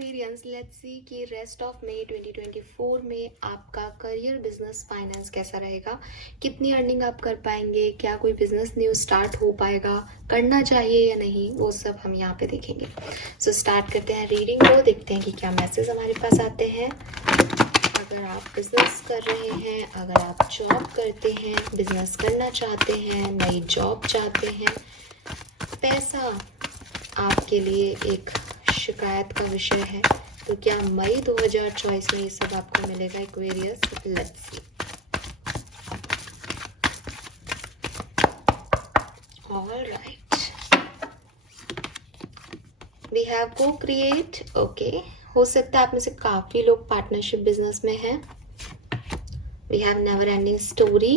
Aquarians, let's see कि rest of May 2024 में आपका करियर बिजनेस फाइनेंस कैसा रहेगा, कितनी अर्निंग आप कर पाएंगे, क्या कोई बिजनेस न्यू स्टार्ट हो पाएगा, करना चाहिए या नहीं, वो सब हम यहाँ पे देखेंगे। सो स्टार्ट करते हैं रीडिंग को, देखते हैं कि क्या मैसेज हमारे पास आते हैं। अगर आप बिजनेस कर रहे हैं, अगर आप जॉब करते हैं, बिजनेस करना चाहते हैं, नई जॉब चाहते हैं, पैसा आपके लिए एक शिकायत का विषय है, तो क्या मई 2024 में ये सब आपको मिलेगा Aquarius? Let's see. Alright, we have co-create. Okay, हो सकता है आप में से काफी लोग पार्टनरशिप बिजनेस में हैं। We have never ending story.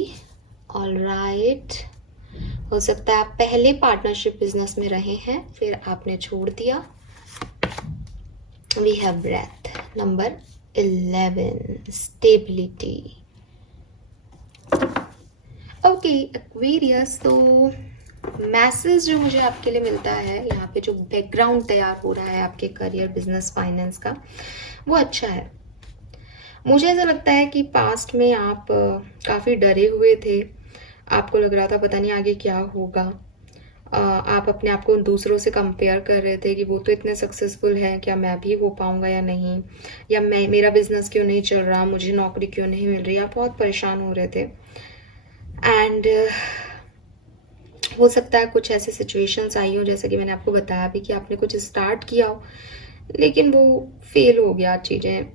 Alright, हो सकता है आप पहले पार्टनरशिप बिजनेस में रहे हैं, फिर आपने छोड़ दिया। We have breath. Number 11, stability. Okay, Aquarius, तो मैसेज जो मुझे आपके लिए मिलता है यहाँ पे, जो बैकग्राउंड तैयार हो रहा है आपके करियर बिजनेस फाइनेंस का, वो अच्छा है। मुझे ऐसा लगता है कि पास्ट में आप काफ़ी डरे हुए थे, आपको लग रहा था पता नहीं आगे क्या होगा। आप अपने आप को दूसरों से कंपेयर कर रहे थे कि वो तो इतने सक्सेसफुल हैं, क्या मैं भी हो पाऊंगा या नहीं, या मेरा बिजनेस क्यों नहीं चल रहा, मुझे नौकरी क्यों नहीं मिल रही। आप बहुत परेशान हो रहे थे। एंड हो सकता है कुछ ऐसे सिचुएशंस आई हो, जैसे कि मैंने आपको बताया भी, कि आपने कुछ स्टार्ट किया हो लेकिन वो फेल हो गया चीज़ें,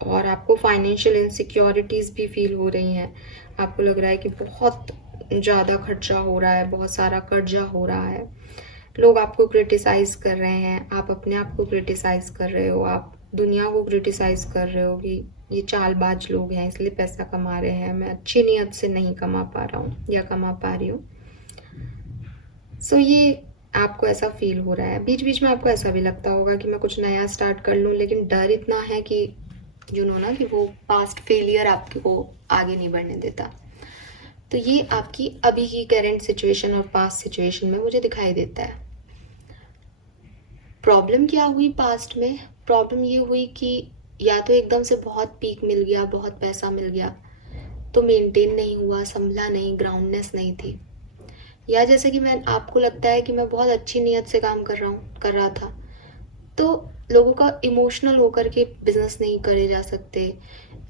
और आपको फाइनेंशियल इनसिक्योरिटीज़ भी फील हो रही हैं। आपको लग रहा है कि बहुत ज़्यादा खर्चा हो रहा है, बहुत सारा कर्जा हो रहा है, लोग आपको क्रिटिसाइज़ कर रहे हैं, आप अपने आप को क्रिटिसाइज़ कर रहे हो, आप दुनिया को क्रिटिसाइज़ कर रहे हो कि ये चालबाज लोग हैं इसलिए पैसा कमा रहे हैं, मैं अच्छी नीयत से नहीं कमा पा रहा हूँ या कमा पा रही हूँ। सो ये आपको ऐसा फील हो रहा है। बीच बीच में आपको ऐसा भी लगता होगा कि मैं कुछ नया स्टार्ट कर लूँ, लेकिन डर इतना है कि ना कि वो पास्ट फेलियर आपको आगे नहीं बढ़ने देता। तो ये आपकी अभी की करंट सिचुएशन और पास्ट सिचुएशन में मुझे दिखाई देता है। प्रॉब्लम क्या हुई पास्ट में? प्रॉब्लम ये हुई कि या तो एकदम से बहुत पीक मिल गया, बहुत पैसा मिल गया, तो मेंटेन नहीं हुआ, संभला नहीं, ग्राउंडनेस नहीं थी। या जैसे कि मैं, आपको लगता है कि मैं बहुत अच्छी नीयत से काम कर रहा था, तो लोगों का इमोशनल होकर के बिजनेस नहीं करे जा सकते,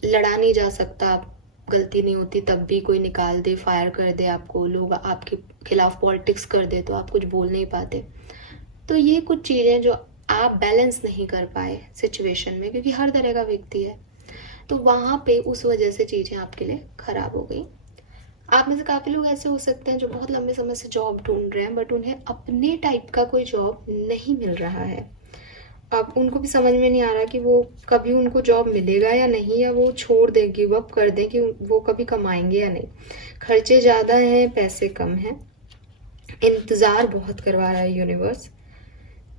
लड़ा नहीं जा सकता, गलती नहीं होती तब भी कोई निकाल दे, फायर कर दे आपको, लोग आपके खिलाफ पॉलिटिक्स कर दे तो आप कुछ बोल नहीं पाते। तो ये कुछ चीज़ें जो आप बैलेंस नहीं कर पाए सिचुएशन में, क्योंकि हर तरह का व्यक्ति है, तो वहाँ पे उस वजह से चीज़ें आपके लिए ख़राब हो गई। आप में से काफ़ी लोग ऐसे हो सकते हैं जो बहुत लंबे समय से जॉब ढूंढ रहे हैं, बट उन्हें अपने टाइप का कोई जॉब नहीं मिल रहा है। अब उनको भी समझ में नहीं आ रहा कि वो कभी उनको जॉब मिलेगा या नहीं, या वो छोड़ दें, गिव अप कर दें कि वो कभी कमाएंगे या नहीं। खर्चे ज़्यादा हैं, पैसे कम हैं, इंतज़ार बहुत करवा रहा है यूनिवर्स।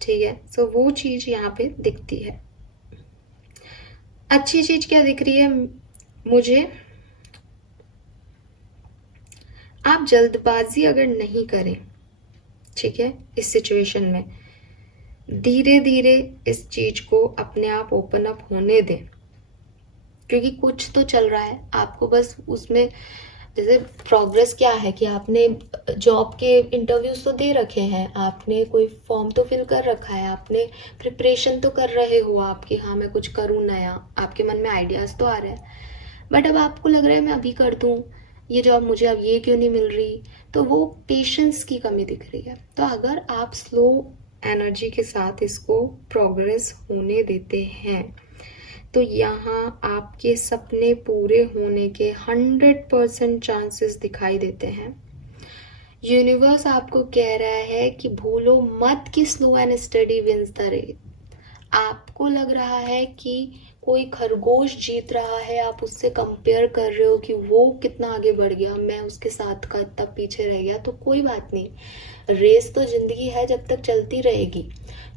ठीक है, सो वो चीज़ यहाँ पे दिखती है। अच्छी चीज़ क्या दिख रही है मुझे? आप जल्दबाजी अगर नहीं करें, ठीक है, इस सिचुएशन में धीरे धीरे इस चीज को अपने आप ओपन अप होने दें, क्योंकि कुछ तो चल रहा है। आपको बस उसमें, जैसे प्रोग्रेस क्या है कि आपने जॉब के इंटरव्यूज तो दे रखे हैं, आपने कोई फॉर्म तो फिल कर रखा है, आपने प्रिपरेशन तो कर रहे हो आप कि हाँ मैं कुछ करूँ नया, आपके मन में आइडियाज तो आ रहे हैं, बट अब आपको लग रहा है मैं अभी कर दूँ ये जॉब, मुझे अब ये क्यों नहीं मिल रही, तो वो पेशेंस की कमी दिख रही है। तो अगर आप स्लो एनर्जी के साथ इसको प्रोग्रेस होने देते हैं, तो यहाँ आपके सपने पूरे होने के 100% चांसेस दिखाई देते हैं। यूनिवर्स आपको कह रहा है कि भूलो मत कि slow and steady wins the race. आपको लग रहा है कि कोई खरगोश जीत रहा है, आप उससे कंपेयर कर रहे हो कि वो कितना आगे बढ़ गया, मैं उसके साथ का इतना पीछे रह गया। तो कोई बात नहीं, रेस तो जिंदगी है, जब तक चलती रहेगी।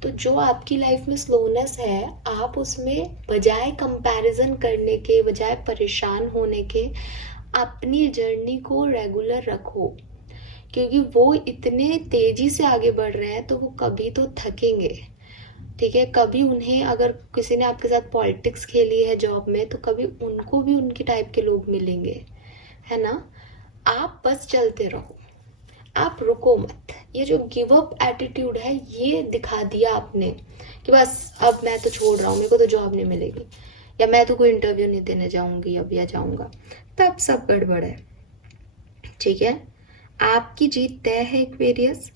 तो जो आपकी लाइफ में स्लोनेस है, आप उसमें बजाय कंपैरिजन करने के, बजाय परेशान होने के, अपनी जर्नी को रेगुलर रखो, क्योंकि वो इतने तेजी से आगे बढ़ रहे हैं तो वो कभी तो थकेंगे। ठीक है। कभी उन्हें, अगर किसी ने आपके साथ पॉलिटिक्स खेली है जॉब में, तो कभी उनको भी उनकी टाइप के लोग मिलेंगे, है ना। आप बस चलते रहो, आप रुको मत। ये जो गिव अप एटीट्यूड है ये दिखा दिया आपने कि बस अब मैं तो छोड़ रहा हूँ, मेरे को तो जॉब नहीं मिलेगी, या मैं तो कोई इंटरव्यू नहीं देने जाऊंगी अब या जाऊंगा, तब सब गड़बड़ है। ठीक है, आपकी जीत तय है एक्वेरियस।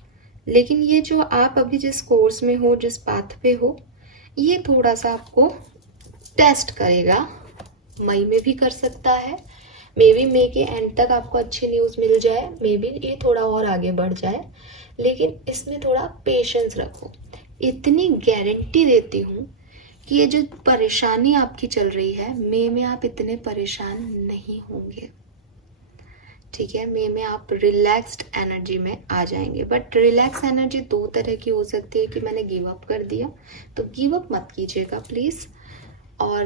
लेकिन ये जो आप अभी जिस कोर्स में हो, जिस पाथ पे हो, ये थोड़ा सा आपको टेस्ट करेगा। मई में भी कर सकता है, मे बी मई के एंड तक आपको अच्छी न्यूज़ मिल जाए, मे बी ये थोड़ा और आगे बढ़ जाए, लेकिन इसमें थोड़ा पेशेंस रखो। इतनी गारंटी देती हूँ कि ये जो परेशानी आपकी चल रही है, मई में आप इतने परेशान नहीं होंगे। ठीक है, मई में आप रिलैक्स्ड एनर्जी में आ जाएंगे। बट रिलैक्स एनर्जी दो तरह की हो सकती है कि मैंने गिव अप कर दिया, तो गिव अप मत कीजिएगा प्लीज़। और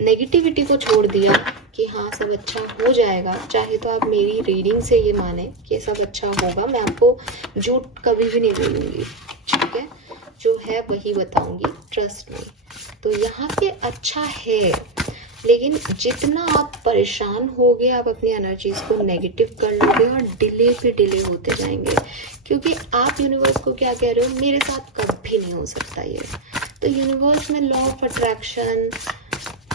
नेगेटिविटी को छोड़ दिया कि हाँ सब अच्छा हो जाएगा, चाहे तो आप मेरी रीडिंग से ये माने कि सब अच्छा होगा, मैं आपको झूठ कभी भी नहीं बोलूँगी। ठीक है, जो है वही बताऊँगी, ट्रस्ट में। तो यहाँ पे अच्छा है, लेकिन जितना आप परेशान होगे, आप अपनी एनर्जीज को नेगेटिव कर लोगे और डिले पे डिले होते जाएंगे, क्योंकि आप यूनिवर्स को क्या कह रहे हो, मेरे साथ कभी नहीं हो सकता ये। तो यूनिवर्स में लॉ ऑफ अट्रैक्शन,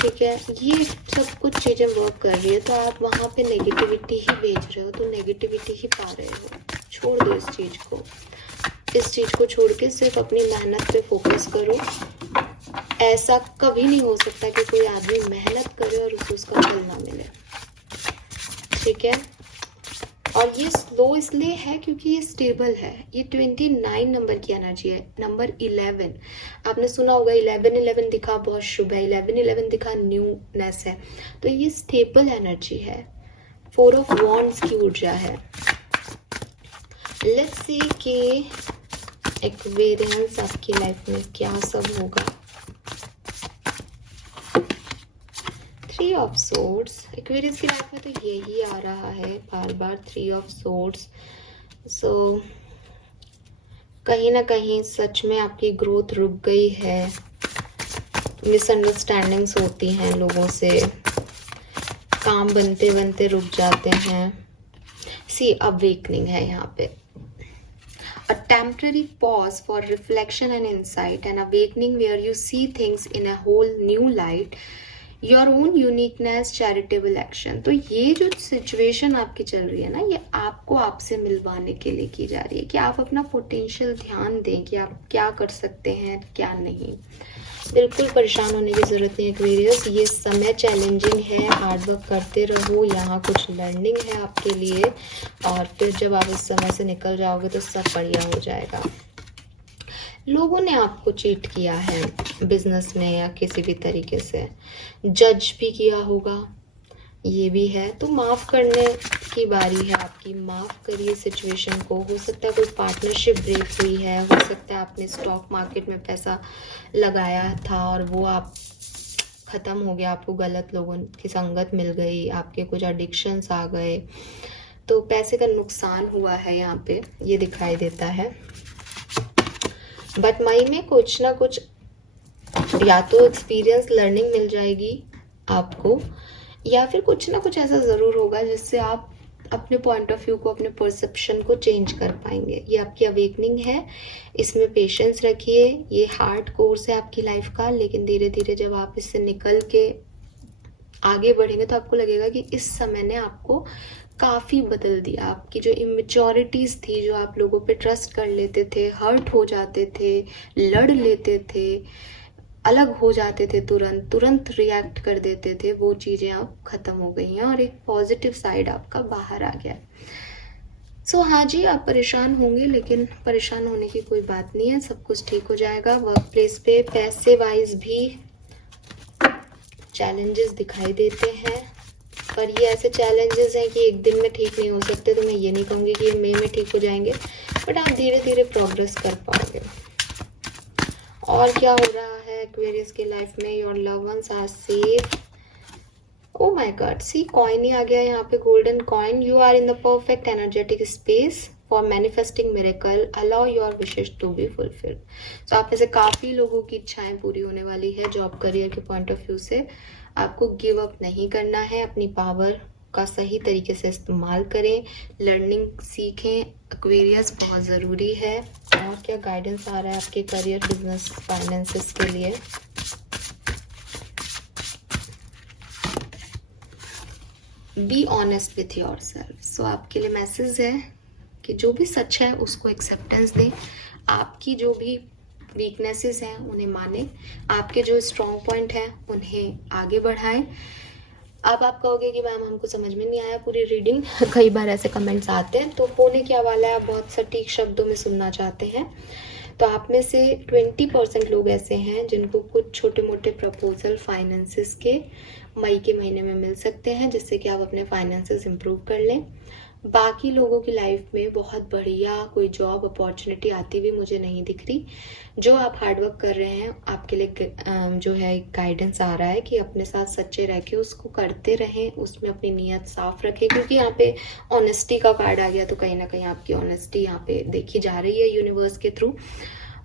ठीक है, ये सब कुछ चीज़ें वर्क कर रही है, तो आप वहाँ पे नेगेटिविटी ही भेज रहे हो, तो नेगेटिविटी ही पा रहे हो। छोड़ दो इस चीज़ को, इस चीज़ को छोड़ के सिर्फ अपनी मेहनत पे फोकस करो। ऐसा कभी नहीं हो सकता कि कोई आदमी मेहनत करे और उसे उसका फल ना मिले। ठीक है, और ये स्लो इसलिए है क्योंकि ये स्टेबल है। ये 29 नंबर की एनर्जी है। नंबर 11 आपने सुना होगा, 11 दिखा बहुत शुभ है, 11 दिखा न्यूनेस है, तो ये स्टेबल एनर्जी है। 4 ऑफ वॉन्ड्स की ऊर्जा है। लेट्स सी कि एक्वेरियंस आपकी लाइफ में क्या सब होगा। 3 ऑफ सोर्ड्स, एक्वेरियस की लाइफ में तो यही आ रहा है बार बार, 3 ऑफ सोर्ड्स। सो कहीं ना कहीं सच में आपकी ग्रोथ रुक गई है, मिसअंडरस्टैंडिंग्स होती हैं लोगों से, काम बनते बनते रुक जाते हैं। सी अवेकनिंग है यहाँ पे, a temporary pause for reflection and insight, an awakening where you see things in a whole new light, your own uniqueness, charitable action। तो ये जो सिचुएशन आपकी चल रही है ना, ये आपको आपसे मिलवाने के लिए की जा रही है कि आप अपना पोटेंशियल ध्यान दें कि आप क्या कर सकते हैं क्या नहीं। बिल्कुल परेशान होने की ज़रूरत नहीं एक्वेरियस, ये समय चैलेंजिंग है, हार्डवर्क करते रहो, यहाँ कुछ लर्निंग है आपके लिए, और फिर जब आप इस समय से निकल जाओगे तो सब बढ़िया हो जाएगा। लोगों ने आपको चीट किया है बिजनेस में या किसी भी तरीके से, जज भी किया होगा, ये भी है, तो माफ़ करने की बारी है आपकी। माफ़ करिए सिचुएशन को। हो सकता है कोई पार्टनरशिप ब्रेक हुई है, हो सकता है आपने स्टॉक मार्केट में पैसा लगाया था और वो आप ख़त्म हो गया, आपको गलत लोगों की संगत मिल गई, आपके कुछ एडिक्शंस आ गए, तो पैसे का नुकसान हुआ है यहाँ पे, ये दिखाई देता है। बट मई में कुछ ना कुछ या तो एक्सपीरियंस लर्निंग मिल जाएगी आपको, या फिर कुछ ना कुछ ऐसा ज़रूर होगा जिससे आप अपने पॉइंट ऑफ व्यू को, अपने परसेप्शन को चेंज कर पाएंगे। ये आपकी अवेकनिंग है, इसमें पेशेंस रखिए। ये हार्ड कोर्स है आपकी लाइफ का, लेकिन धीरे धीरे जब आप इससे निकल के आगे बढ़ेंगे तो आपको लगेगा कि इस समय ने आपको काफ़ी बदल दिया। आपकी जो इमेच्योरिटीज़ थी, जो आप लोगों पे ट्रस्ट कर लेते थे, हर्ट हो जाते थे, लड़ लेते थे, अलग हो जाते थे, तुरंत रिएक्ट कर देते थे, वो चीज़ें अब ख़त्म हो गई हैं और एक पॉजिटिव साइड आपका बाहर आ गया। सो हाँ जी, आप परेशान होंगे, लेकिन परेशान होने की कोई बात नहीं है, सब कुछ ठीक हो जाएगा। वर्क प्लेस पे पैसे वाइज भी चैलेंजेस दिखाई देते हैं, पर ये ऐसे चैलेंजेस हैं कि एक दिन में ठीक नहीं हो सकते, तो मैं ये नहीं कहूँगी कि मई में ठीक हो जाएंगे, बट आप धीरे धीरे प्रोग्रेस कर पाओगे। और क्या हो रहा है एक्वेरियस की लाइफ में? Your love ones are safe. Oh my god, see coin ही आ गया यहाँ पे, golden coin. You are in the perfect energetic space, for manifesting miracle, allow your wishes to be fulfilled. तो आप में से काफ़ी लोगों की इच्छाएं पूरी होने वाली है जॉब करियर के पॉइंट ऑफ व्यू से। आपको गिव अप नहीं करना है, अपनी पावर का सही तरीके से इस्तेमाल करें, लर्निंग सीखें। एक्वेरियस बहुत ज़रूरी है। और क्या गाइडेंस आ रहा है आपके करियर, बिजनेस, फाइनेंसेस के लिए? Be honest with yourself. So आपके लिए मैसेज है कि जो भी सच है उसको एक्सेप्टेंस दें, आपकी जो भी वीकनेसेस हैं उन्हें माने, आपके जो स्ट्रॉन्ग पॉइंट हैं उन्हें आगे बढ़ाएं। अब आप कहोगे कि मैम हमको समझ में नहीं आया पूरी रीडिंग, कई बार ऐसे कमेंट्स आते हैं, तो होने क्या वाला है, आप बहुत सटीक शब्दों में सुनना चाहते हैं। तो आप में से 20% लोग ऐसे हैं जिनको कुछ छोटे मोटे प्रपोजल फाइनेंसेस के मई के महीने में मिल सकते हैं, जिससे कि आप अपने फाइनेंसेस इंप्रूव कर लें। बाकी लोगों की लाइफ में बहुत बढ़िया कोई जॉब अपॉर्चुनिटी आती हुई मुझे नहीं दिख रही। जो आप हार्डवर्क कर रहे हैं आपके लिए जो है गाइडेंस आ रहा है कि अपने साथ सच्चे रह के उसको करते रहें, उसमें अपनी नीयत साफ रखें, क्योंकि यहाँ पे ऑनेस्टी का कार्ड आ गया, तो कहीं ना कहीं आपकी ऑनेस्टी यहाँ पे देखी जा रही है यूनिवर्स के थ्रू।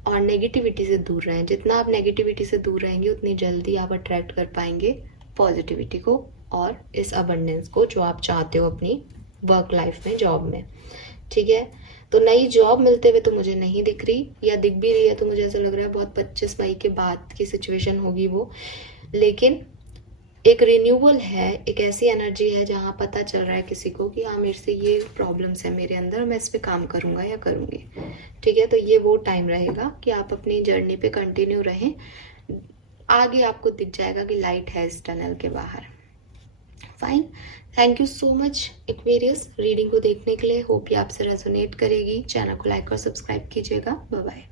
और नेगेटिविटी से दूर रहें, जितना आप नेगेटिविटी से दूर रहेंगे उतनी जल्दी आप अट्रैक्ट कर पाएंगे पॉजिटिविटी को और इस अबंडेंस को जो आप चाहते हो अपनी वर्क लाइफ में, जॉब में। ठीक है, तो नई जॉब मिलते हुए तो मुझे नहीं दिख रही, या दिख भी रही है तो मुझे ऐसा लग रहा है बहुत 25 मई के बाद की सिचुएशन होगी वो। लेकिन एक रिन्यूअल है, एक ऐसी एनर्जी है जहाँ पता चल रहा है किसी को कि हाँ मेरे से ये प्रॉब्लम्स है मेरे अंदर, मैं इस पे काम करूँगा या करूँगी। ठीक है, तो ये वो टाइम रहेगा कि आप अपनी जर्नी पे कंटिन्यू रहें, आगे आपको दिख जाएगा कि लाइट है इस टनल के बाहर। Fine, thank you so much Aquarius reading को देखने के लिए। होप ये आपसे रेजोनेट करेगी। चैनल को लाइक और सब्सक्राइब कीजिएगा। Bye bye.